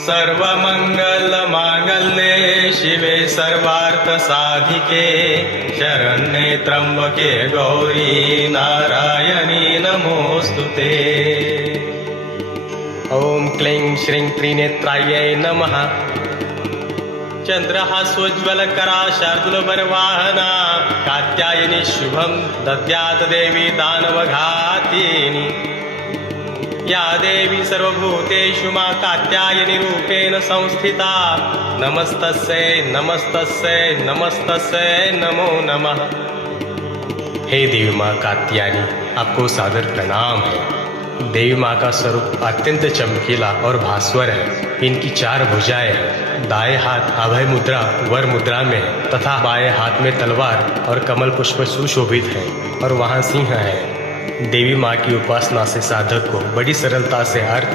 सर्वमंगल मांगल्ये शिवे सर्वार्थ साधिके शरण्ये त्र्यंबके गौरी नारायणी नमोस्तुते। ओम क्लीं श्रीं त्रिनेत्रायै नमः। चंद्रहासोज्ज्वलकरा शार्दूलबरवाहना कात्यायनी शुभं दद्यात् देवी दानवघातिनी। या देवी सर्वभूतेषु मा कात्यायनी रूपेण संस्थिता। नमस्तस्यै नमस्तस्यै नमस्तस्यै नमो नमः। हे देवी माँ कात्यायनी, आपको सादर प्रणाम है। देवी माँ का स्वरूप अत्यंत चमकीला और भास्वर है। इनकी 4 भुजाएं हैं। दाएं हाथ अभय मुद्रा वर मुद्रा में है तथा बाएं हाथ में तलवार और कमल पुष्प सुशोभित है और वहाँ सिंह है। देवी माँ की उपासना से साधक को बड़ी सरलता से अर्थ